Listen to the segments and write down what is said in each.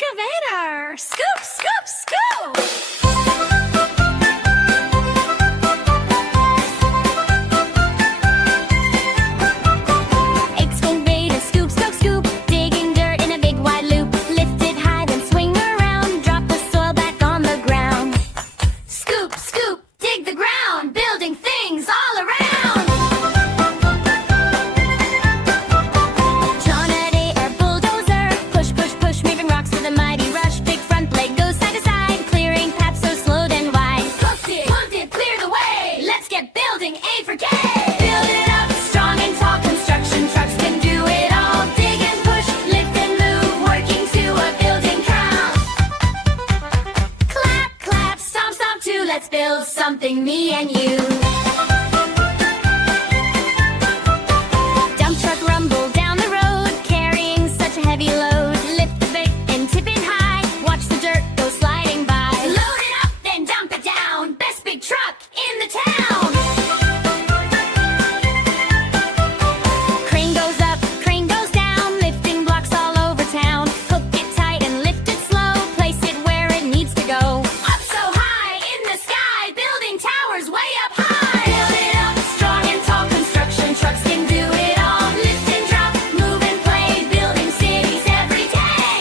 excavator! Scoop, scoop, scoop! Let's build something, me and you. Dump truck rumble down the road, carrying such a heavy load. Lift the bit and tip it high, watch the dirt go sliding by. Load it up, then dump it down, best big truck in the town. Crane goes up, crane goes down, lifting blocks all over town. Hook it tight and lift it slow, place it where it needs to go. Towers way up high. Build it up, strong and tall. Construction trucks can do it all. Lift and drop, move and play, building cities every day.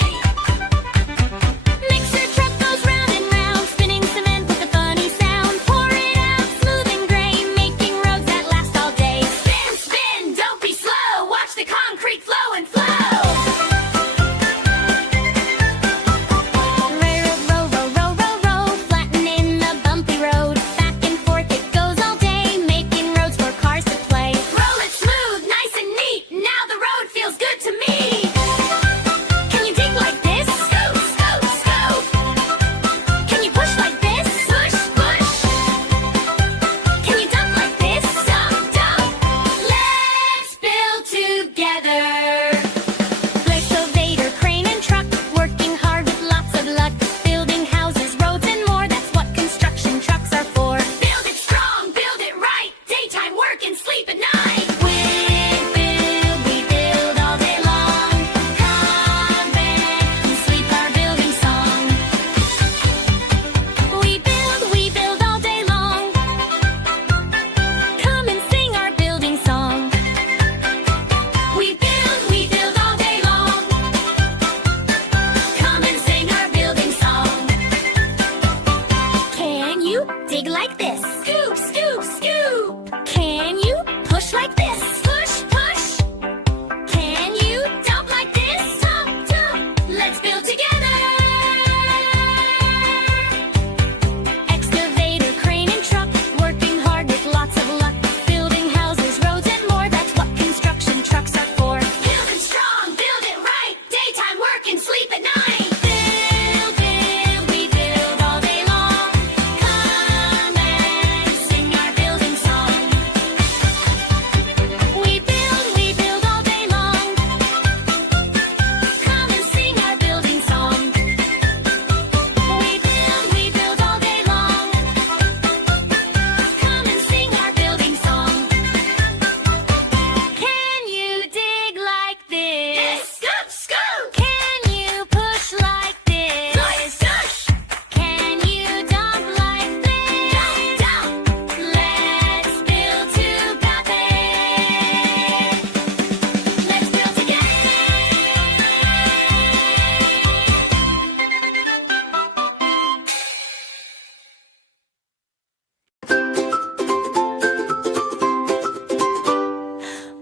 Mixer truck goes round and round, spinning cement with a funny sound. Pour it out, smooth and gray, making roads that last all day. Spin, spin, don't be slow. Watch the concrete flow and flow. Dig like this. Scoop, scoop, scoop. Can you push like this? Push, push. Can you dump like this? Dump, dump. Let's build together. Excavator, crane, and truck, working hard with lots of luck. Building houses, roads, and more. That's what construction trucks are for. Build it strong, build it right. Daytime work and sleep at night.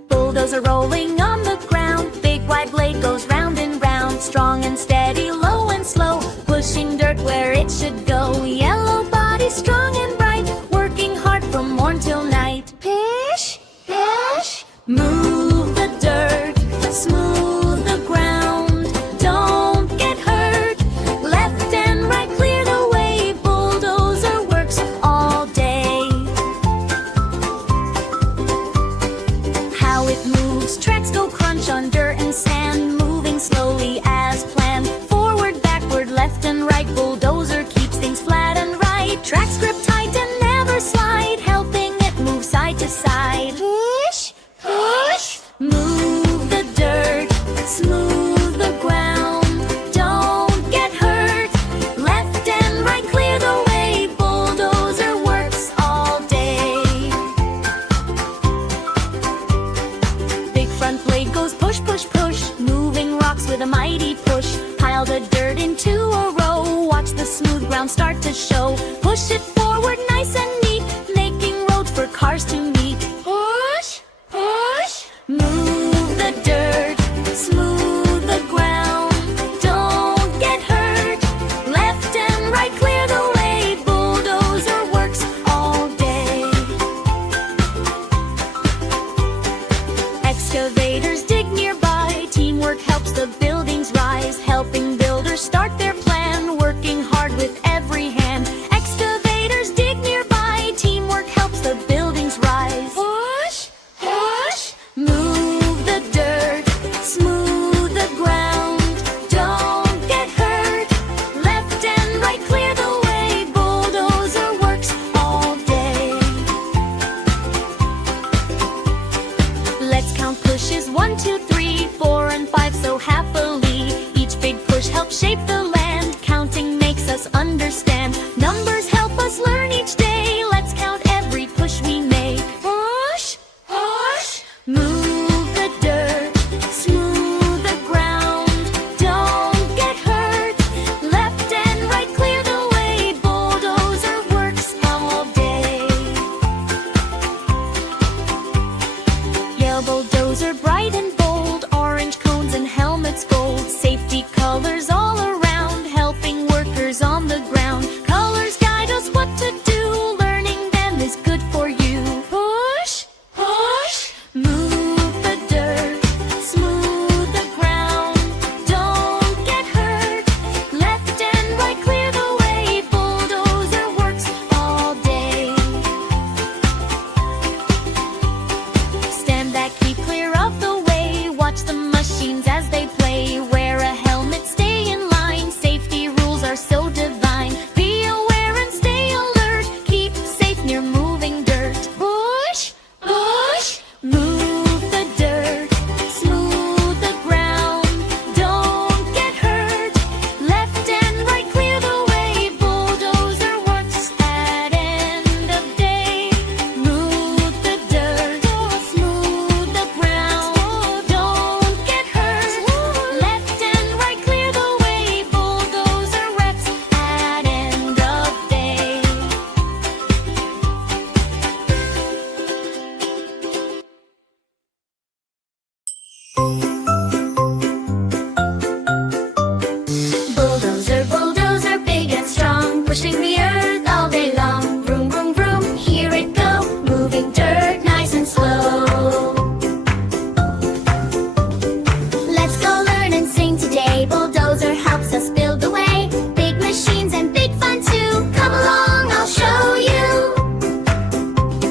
Bulldozer rolling on the ground, big wide blade goes round and round, strong and steady, low and slow, pushing dirt where it should go. Yellow body, strong and bright, working hard from morn till night. Pish, pish, move the dirt, smooth the ground, don't get hurt. Left and right, clear the way, bulldozer works all day. How it moves, tracks ground start to show. Push it forward nice and neat, making roads for cars to meet. Push, push, move the dirt, smooth the ground, don't get hurt. Left and right clear the way, bulldozer works all day. Excavators dig nearby, teamwork helps the buildings rise, helping builders start their plan, working hard with every hand. Excavators dig nearby, teamwork helps the buildings rise. Push, push, move the dirt, smooth the ground, don't get hurt. Left and right clear the way, bulldozer works all day. Let's count pushes, 1, 2, 3, 4, and 5 so happily. Each big push helps shape the land, counting makes us understand. Numbers help us learn each day, let's count every push we make. Push, push, move the dirt, smooth the ground, don't get hurt. Left and right clear the way, bulldozer works all day. Yellow bulldozer bright and bold, orange cones and helmets gold, safety colors all around, helping workers on the ground. Colors guide us what to do, learning them is good for you. Push, push, move the dirt, smooth the ground, don't get hurt. Left and right clear the way, bulldozer works all day. Stand back, keep clear of the way, watch the machines as they play. Wear a helmet, stay in line, safety rules are so divine. Be aware and stay alert, keep safe near moving dirt. Push, push, move the dirt, smooth the ground, don't get hurt. Left and right clear the way, bulldozer works at end of day. Move the dirt, smooth the ground, don't get hurt. Left and right clear the way, bulldozer works at end of day. Bulldozer, bulldozer, big and strong, pushing the earth all day long. Vroom, vroom, vroom, here it go, moving dirt nice and slow. Let's go learn and sing today. Bulldozer helps us build the way. Big machines and big fun too. Come along, I'll show you.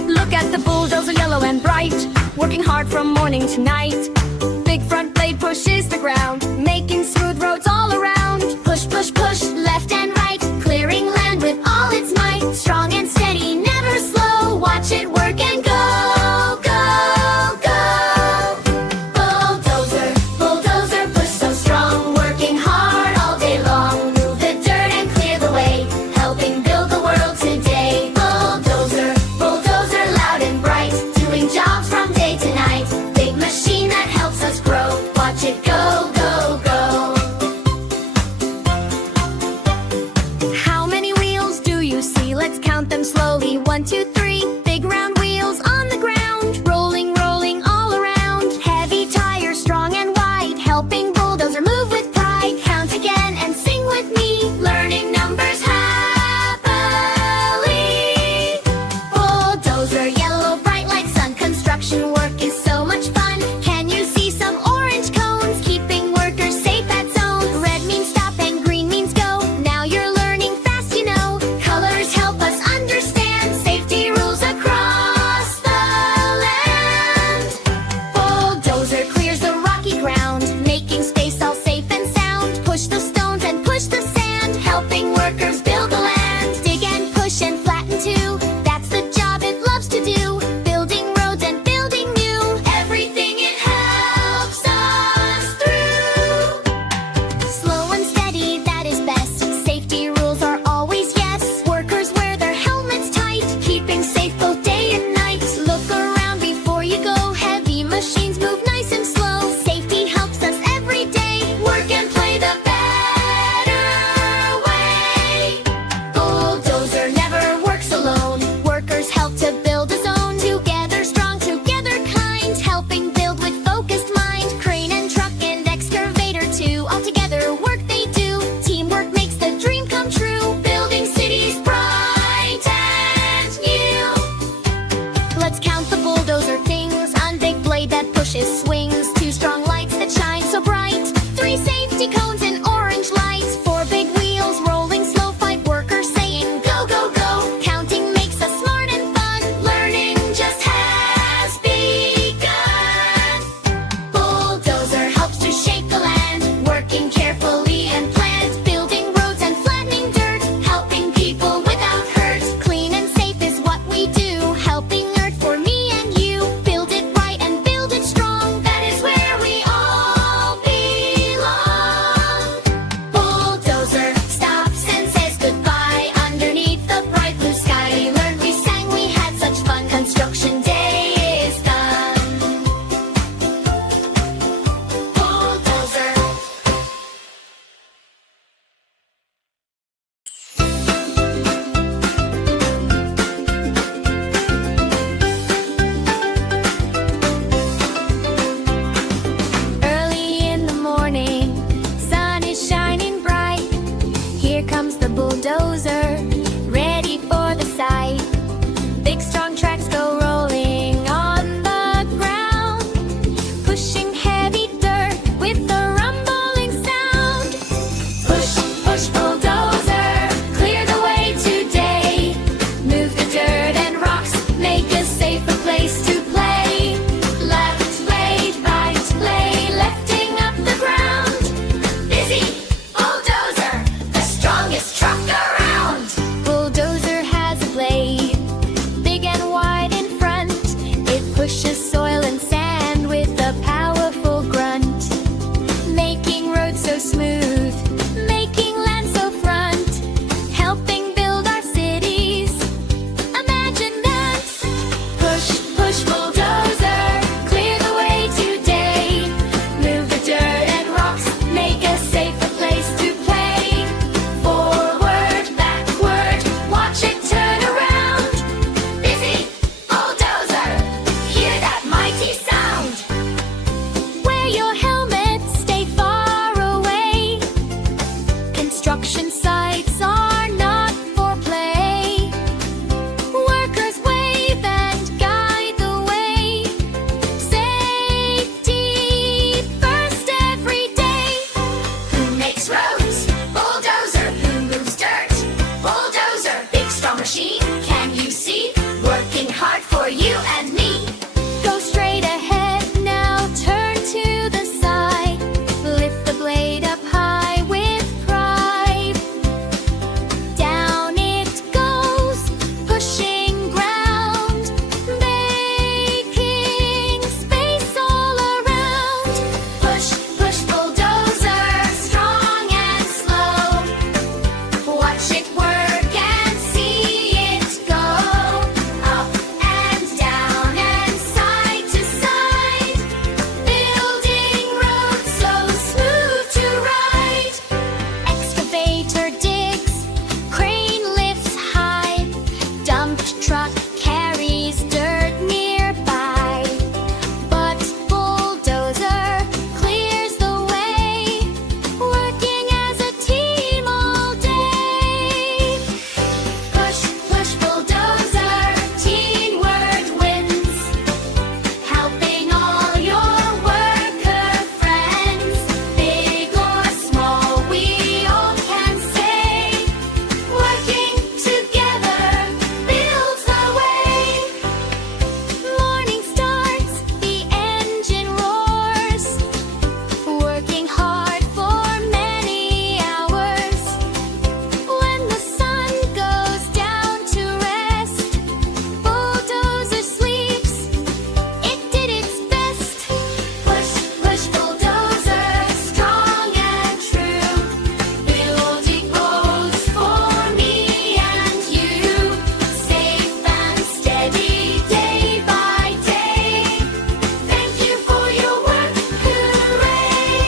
Look at the bulldozer, yellow and bright, working hard from morning to night. Big front blade pushes the ground, making smooth roads all around. Push, push, push, left and right, clearing land with all its might. Strong and steady, never slow, watch it work and go, go, go. Bulldozer, bulldozer, push so strong, working hard all day long. Move the dirt and clear the way, helping build the world today. Bulldozer, bulldozer, loud and bright, doing jobs from day to night. Big machine that helps us grow, watch it go, go, go. How many wheels do you see? Let's count them slowly. 1, 2, 3. Big round wheels on the ground, rolling, rolling all around. Heavy tires, strong and wide, helping bulldozer move with pride. Count again and sing with me, learning numbers happily. Bulldozer, yellow, bright like sun, construction work is so much fun. Can you see some orange cones, keeping workers safe at zone? Red means stop and green means go. Now you're learning fast, you know. Colors help us understand safety rules across the land. Bulldozer clears the rocky ground, making space all safe and sound. Push the stones and push the sand, helping workers build the land. Dig and push and flatten too, that's the job it loves to do. Building roads and building new, everything it helps us through. Slow and steady, that is best. Safety rules are always yes. Workers wear their helmets tight, keeping safe both day and night. Look around before you go, heavy machines move nice and slow. Safety helps us every day, work and play the better bulldozer, ready for the site. Big strong tracks go rolling on the ground, pushing heavy dirt with a rumbling sound. Push, push, bulldozer, clear the way today. Move the dirt and rocks, make a safer place to play. Left blade, right blade, lifting up the ground. Busy, bulldozer, the strongest truck around. Bulldozer has a blade, big and wide in front. It pushes soil and sand with a powerful grunt, making roads so smooth, making land so front, helping build our cities. Imagine that. Push, push, bulldozer, clear the way today. Move the dirt and rocks, make a safer place to play. Forward, backward, watch it turn around. Busy, bulldozer, hear that mighty sound. Wear your helmet, stay far away. Construction sites are not for play. Workers wave and guide the way. Safety first every day. Who makes roads? Bulldozer. Who moves dirt? Bulldozer. Big strong machine, can you see? Working hard for you and me. Go straight ahead now, turn to the side. Lift the blade up high with pride. Down it goes, pushing ground, making space all around. Push, push, bulldozer, strong and slow. Watch it work and see it go. Up and down and side to side, building roads so smooth to ride. Excavator digs, crane lifts high, dump truck carries dirt nearby. But bulldozer clears the way, working as a team all day. Push, push, bulldozer, teamwork wins, helping all your worker friends. Big or small, we all can say, working together builds the way. Morning starts, the engine roars, working hard for many hours. When the sun goes down to rest, bulldozer sleeps, it did its best. Push, push, bulldozer, strong and true, building roads for me and you. Safe and steady day by day. Thank you for your work, hooray!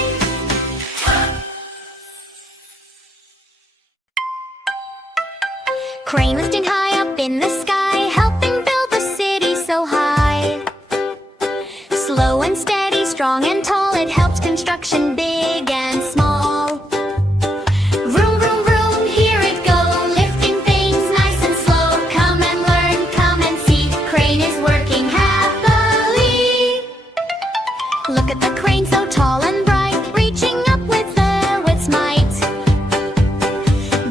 Crane lifting high up in the sky, helping build the city so high. Slow and steady, strong and tall, it helps construction big and small. Vroom, vroom, vroom, here it go, lifting things nice and slow. Come and learn, come and see, crane is working happily. Look at the crane so tall and bright, reaching up with its might.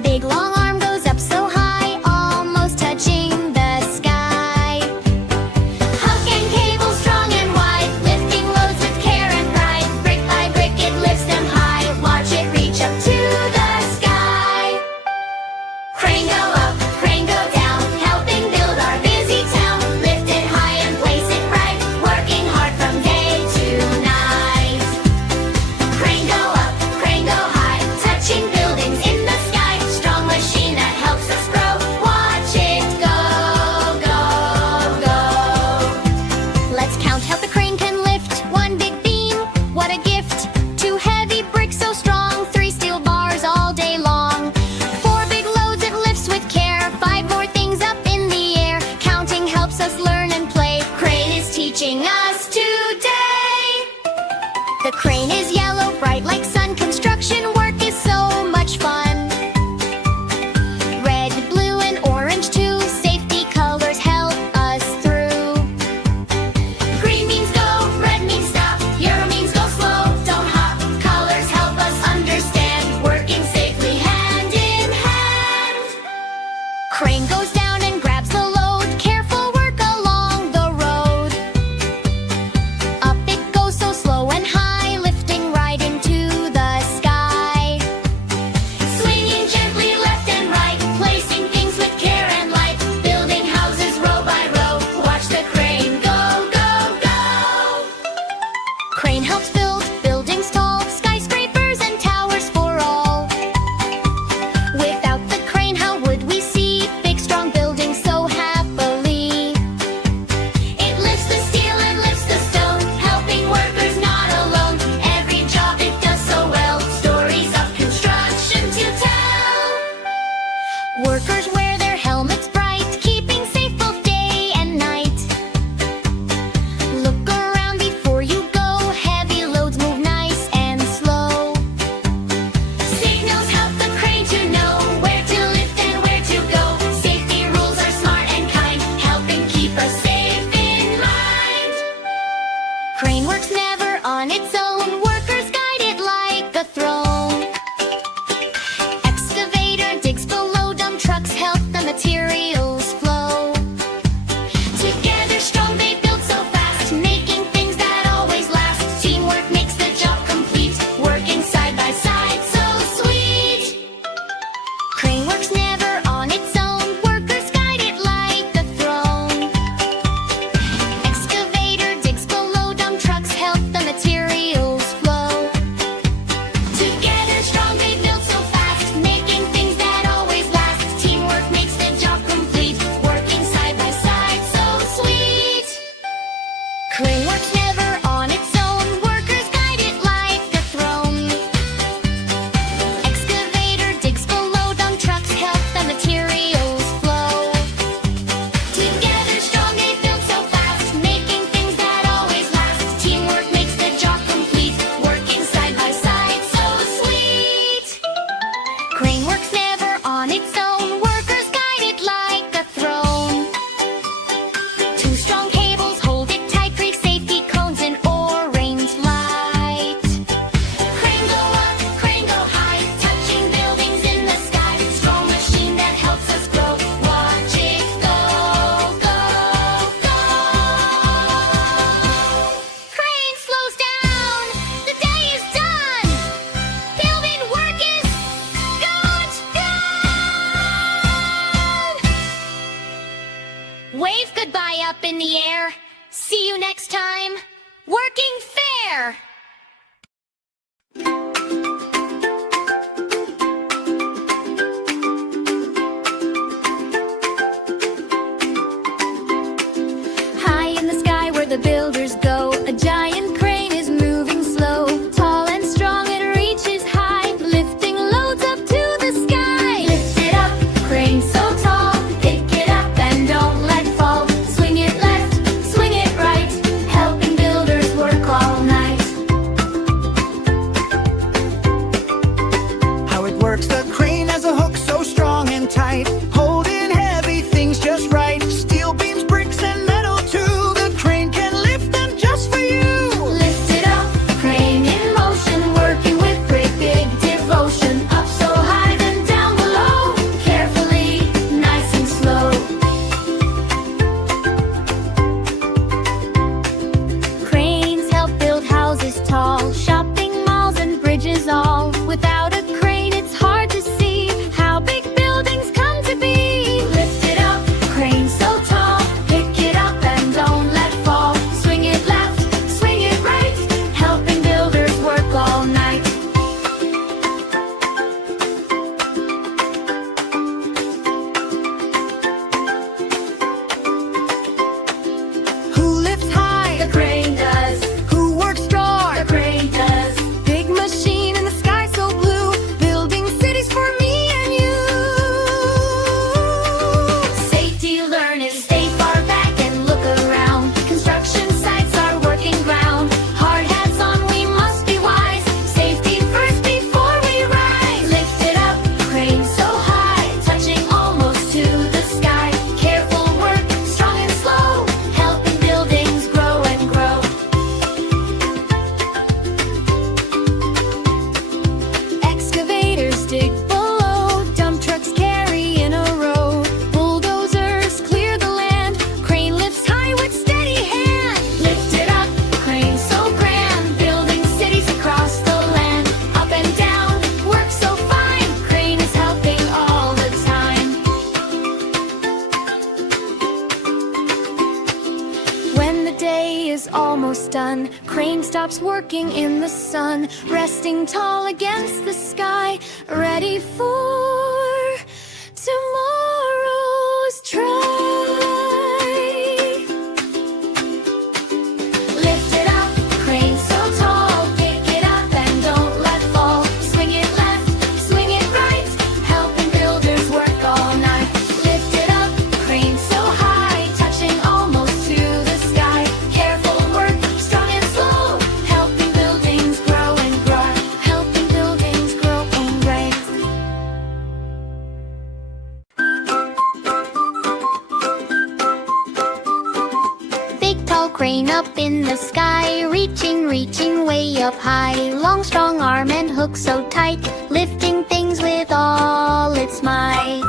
Big long arm goes up so high, almost touching the sky. Hook and cable strong and wide, lifting loads with care and pride. Brick by brick it lifts Crane works never on its own. Workers guide it like a throne. Two strong cables hold it tight. Create safety cones and orange light. Crane go up, crane go high, touching buildings in the sky. Strong machine that helps us grow. Watch it go, go, go. Crane slows down. The day is done. Building work is good. Wave goodbye up in the air. See you next time. Working fair. High in the sky where the builders go, a giant crane is moving slow. Tall and strong it reaches high, lifting loads up to the sky. Lift it up, crane so tall, pick it up and don't let fall. Swing it left, swing it right, helping builders work all night. How it works, the crane has a hook so strong and tight, holding heavy things just right. Steel beams, bricks, and metal too. The crane can lift them just for you. Lift it up, crane in motion, working with great big devotion. Up so high, then down below, carefully, nice and slow. Cranes help build houses tall, shopping malls and bridges all. Without a crane, it's hard to see how big buildings come to be. Lift it up, crane so tall, pick it up and don't let fall. Swing it left, swing it right, helping builders work all night. Who lifts high? The crane does, Who works strong? the crane does. Big machine in the sky so blue, building cities for me and you. Safety learners stay far back and look around. Construction sites are working ground. Hard hats on, we must be wise. Safety first before we rise. Lift it up, crane so high, touching almost to the sky. Careful work, strong and slow, helping buildings grow and grow. Excavators dig below, dump trucks carry in a row. Bulldozers clear the land, crane lifts high with steady hand. Lift it up, crane so grand, building cities across the land. Up and down, work so fine, crane is helping all the time. When the day is almost done, crane stops working in the sun, resting tall against the sky, ready for tomorrow's try. Lift it up, crane so tall, pick it up and don't let fall. Swing it left, swing it right, helping builders work all night. Lift it up, crane so high, touching almost to the sky. Careful work, strong and slow, helping buildings grow and grow, helping buildings grow and grow. Big tall crane up in the sky, reaching, reaching way up high. Long strong arm and hook so tight, lifting things with all its might.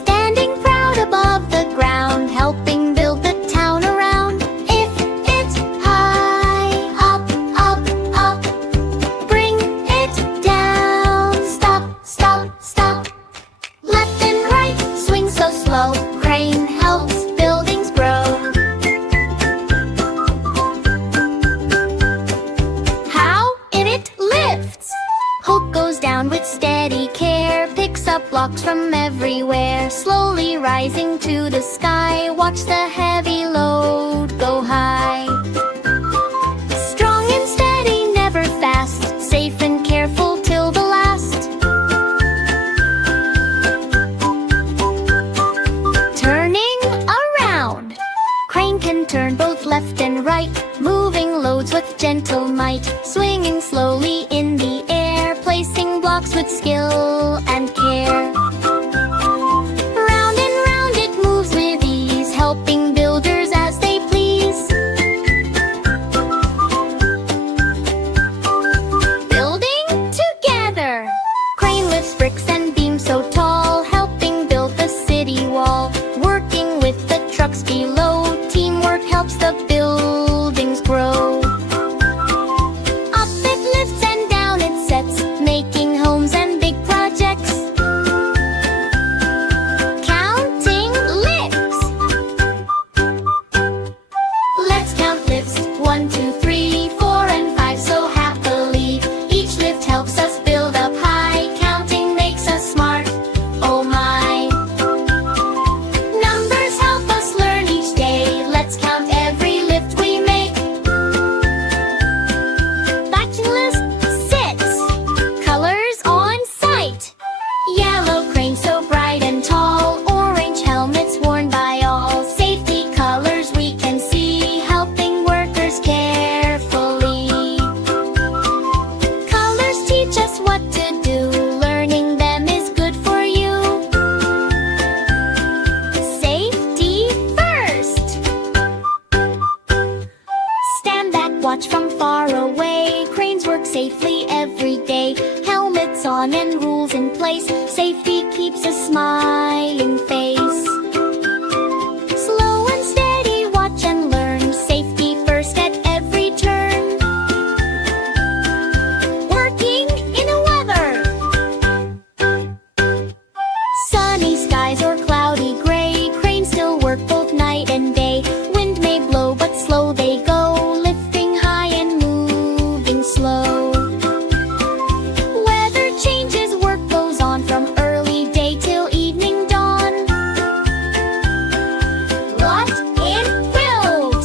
Standing proud above the ground, helping build the town around. If it's high, up, up, up, bring it down. Stop, stop, stop. Left and right, swing so slow, crane helps buildings grow. How? It lifts. Hook goes down with steady care, picks up blocks from everywhere. Slowly rising to the sky, watch the heavy load go high. Strong and steady, never fast, safe and careful till the last. Turning around, crane can turn both left and right, moving loads with gentle might, swinging slowly in the air, placing blocks works with skill and care. Round and round it moves with ease, helping builders as they please. Building together. Crane lifts bricks and beams so tall, helping build the city wall. Working with the trucks below, teamwork helps the buildings grow. Up it lifts and down it sets, making homes and big projects. Counting lifts. Let's count lifts. 1, 2, 3, 4, and 5 so happily. Each lift helps us build up high. Counting makes us smart. Oh my. Numbers help us learn each day. Let's count every lift we make. Batching list 6. Colors on sight. Yellow crane so bright and tall. Orange helmets worn by all. Safety colors we can see, helping workers carefully. Colors teach us what to do. Learning them is good for you. Safety first. Stand back, watch from far away. Cranes work safely every day. Helmets on and rules in place. Safety keeps a smiling face. Slow and steady, watch and learn. Safety first at every turn. Working in the weather. Sunny skies or cloudy gray, cranes still work both night and day. Wind may blow but slow they go, lifting high and moving slow. Weather changes, work goes on from early day till evening dawn. What in build?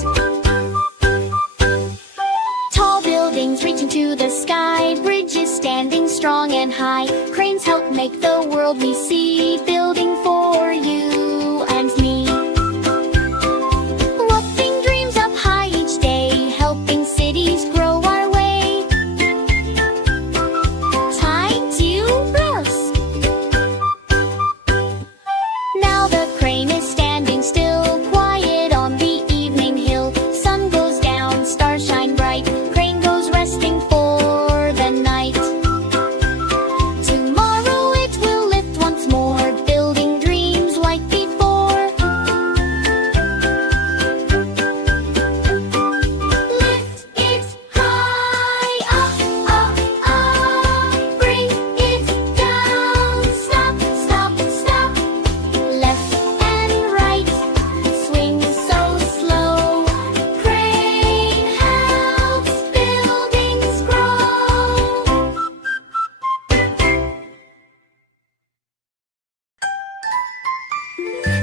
Tall buildings reaching to the sky, bridges standing strong and high. Cranes help make the world we see, building for you and me. Lifting dreams up high each day, helping cities grow our way. Time to rest. Now the crane is standing still, quiet on the evening hill. Sun goes down, stars shine bright. Crane goes resting for the night. Tomorrow it will lift once more, building dreams like before. Lift it high, up, up, up. Bring it down, stop, stop, stop. Left and right, swing so slow. Crane helps buildings grow.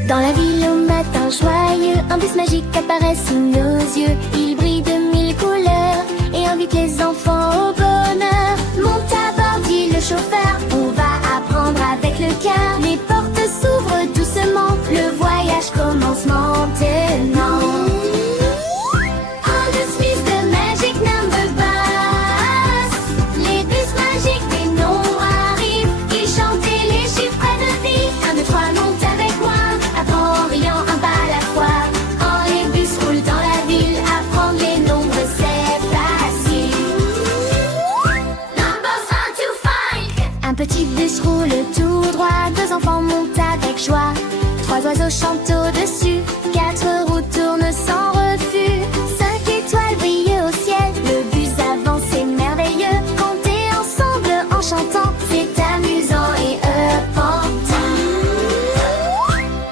Dans la ville au matin joyeux, un bus magique apparaît sous nos yeux. Il brille de 1000 couleurs et invite les enfants au bonheur. Monte à bord, dit le chauffeur, on va apprendre avec le cœur. Les portes s'ouvrent doucement, le voyage commence maintenant. On the Smith, the magic number bus. Les bus magiques des nombres arrivent. Ils chantent et les chiffres de vie. 1, 2, 3, monte avec moi. Apprends en riant un pas à la fois. Quand les bus roulent dans la ville, apprendre les nombres c'est facile. Numbers 1 to 5. Un petit bus roule tout droit. 2 enfants montent avec joie. 3 oiseaux chantent au-dessus. 4 roues tournent sans refus. 5 étoiles brillent au ciel. Le bus avance, c'est merveilleux. Compter ensemble en chantant, c'est amusant et repentant.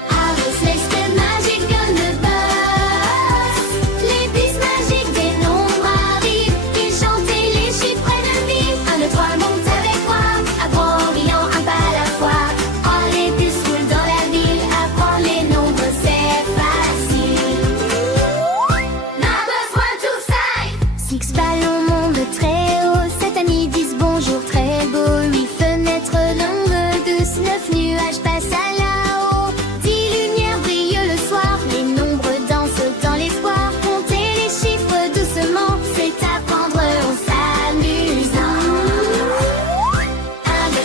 Alice laisse le magic on the bus. Les bus magiques des nombres arrivent. Ils chantent et les chiffres de vie. 1, 2, 3, monte avec moi. Apprends en riant un pas à la fois. Quand les bus roulent dans la ville, apprends les nombres c'est facile. Numbers 1 to 5. 6 ballons montent très haut. 7 amis disent bonjour très beau. 8 fenêtres longues, douces. 9 nuages passent à là-haut. 10 lumières brillent le soir. Les nombres dansent dans l'espoir. Compter les chiffres doucement, c'est apprendre en s'amusant. 1, 2,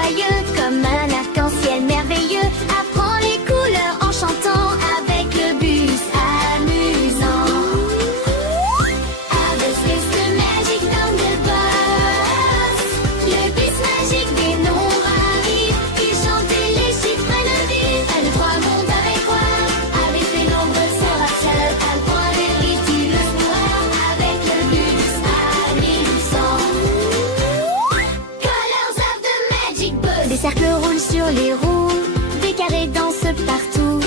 joyeux, comme un arc-en-ciel merveilleux. Apprends les couleurs en chantant avec le bus amusant. Others is the magic on the bus. Le bus magique des nombres arrive. Il chante et les chiffres le vivent. 1, 2, 3, monte avec moi. Avec les nombres sera seul. Apprends les rythmes, le soir. Avec le bus amusant. Colors of the magic bus. Des cercles roulent sur les roues. Des carrés dansent partout.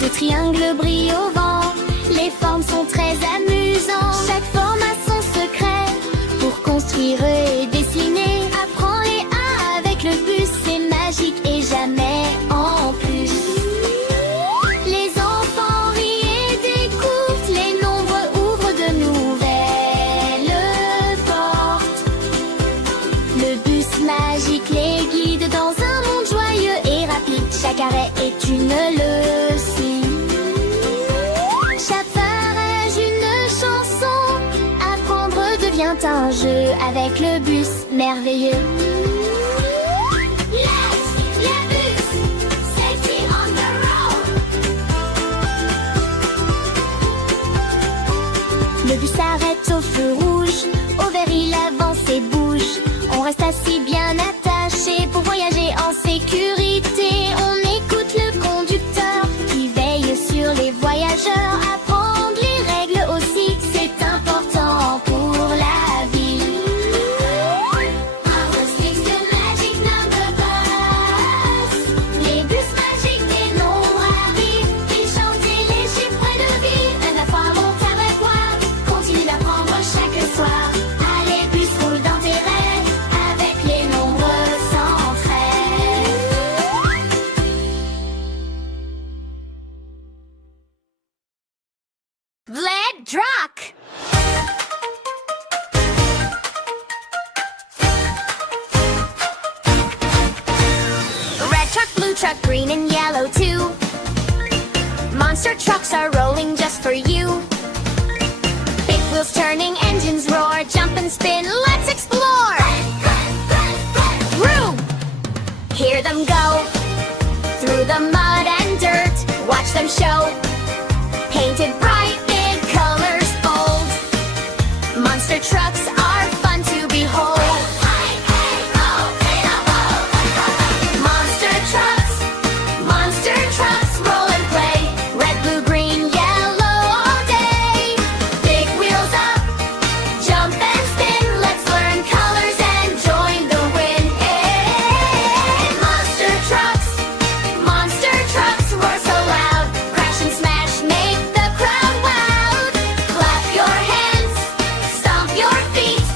De triangles brillent au vent. Les formes sont très amusantes. Chaque forme a son secret pour construire et dessiner. Apprends les A avec le bus, c'est magique et jamais en plus. Les enfants rient et découvrent. Les nombres ouvrent de nouvelles portes. Le bus magique les guide dans un monde joyeux et rapide. Chaque arrêt est une leçon. Chaque phrase une chanson. Apprendre devient un jeu avec le bus merveilleux. Let's le bus, safety on the road. Le bus s'arrête au feu rouge. Au vert il avance et bouge. On reste assis bien attaché pour voyager en sécurité. On écoute le conducteur qui veille sur les voyageurs. Apprendre les règles aussi, c'est important pour la vie. Ours speaks the magic number bus. Les bus magiques des nombres arrivent. Ils chantent et les chiffres de vie. 1, 2, 3, monte avec moi. Continue d'apprendre chaque soir. Allez, bus, roule dans tes rêves. Avec les nombres sans trêve. Bled Drock. Red truck, blue truck, green and yellow too. Monster trucks are rolling just for you. Big wheels turning, engines roar, jump and spin, let's explore. Vroom! Hear them go through the mud and dirt. Watch them show, painted bright in colors bold. Monster trucks are fun to behold. Monster trucks, roll and play. Red, blue, green, yellow all day. Big wheels up, jump and spin. Let's learn colors and join the win. Monster trucks, roar so loud. Crash and smash, make the crowd wild. Clap your hands, stomp your feet.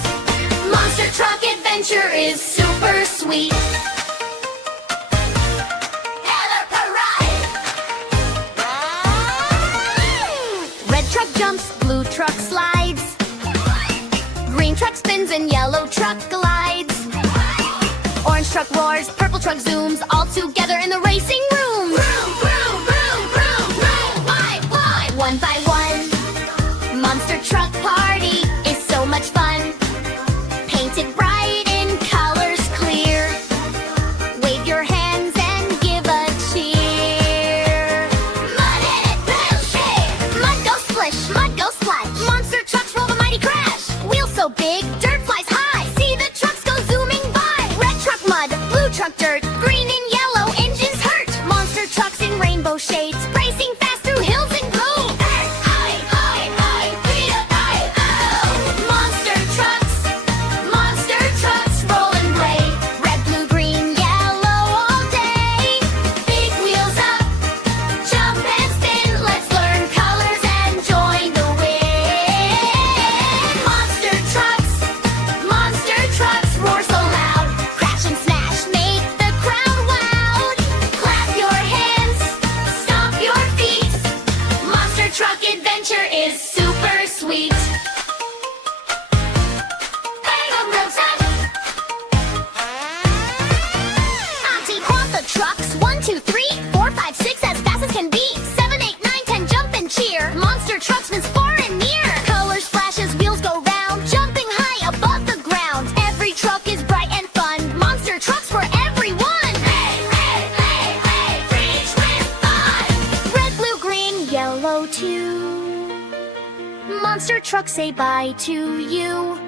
Monster truck adventure is super sweet. Red truck jumps, blue truck slides. Green truck spins and yellow truck glides. Orange truck roars, purple truck zooms, all together in the racing room. Vroom, vroom, vroom, vroom, vroom. Why? One by one. Monster truck party is so much fun. Painted bright in colors clear. Wave your hands and give a cheer. Mud in it, bullshit. Mud goes splish, mud goes splash. Monster trucks roll the mighty crash. Wheels so big, dirt flies high. See the trucks go zooming by. Red truck mud, blue truck dirt, green and yellow engines hurt. Monster trucks in rainbow shades, racing fast through hills and glades. Monster trucks, roll and play. Red, blue, green, yellow all day. Big wheels up, jump and spin. Let's learn colors and join the win. Monster trucks, roar so loud. Crash and smash, make the crowd wild. Clap your hands, stomp your feet. Monster truck adventure is super sweet. Hang on, road side. Auntie, count the trucks. 1, 2, 3, 4, 5, 6, as fast as can be. 7, 8, 9, 10, jump and cheer. Monster trucks spins far and near. Colors flashes, wheels go round, jumping high above the ground. Every truck is bright and fun. Monster trucks for everyone. monster trucks say bye to you.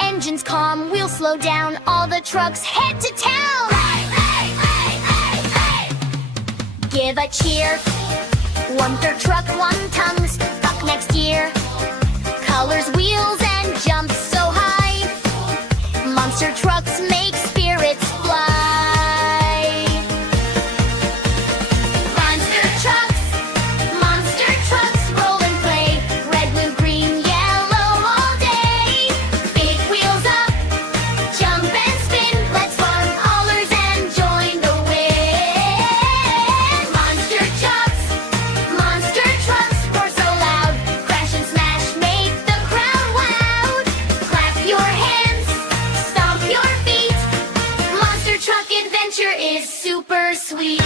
Engines calm, wheels slow down, all the trucks head to town. Give a cheer. One third truck, one tongue, stuck next year. Colors, wheels, and jumps so high. Monster trucks make spirits fly. Monster trucks roll and play. Red, blue, green, yellow all day. Big wheels up, jump and spin. Let's fun hollers and join the wind. Monster trucks roar so loud. Crash and smash, make the crowd loud. Clap your hands, stomp your feet. Monster truck adventure is super sweet.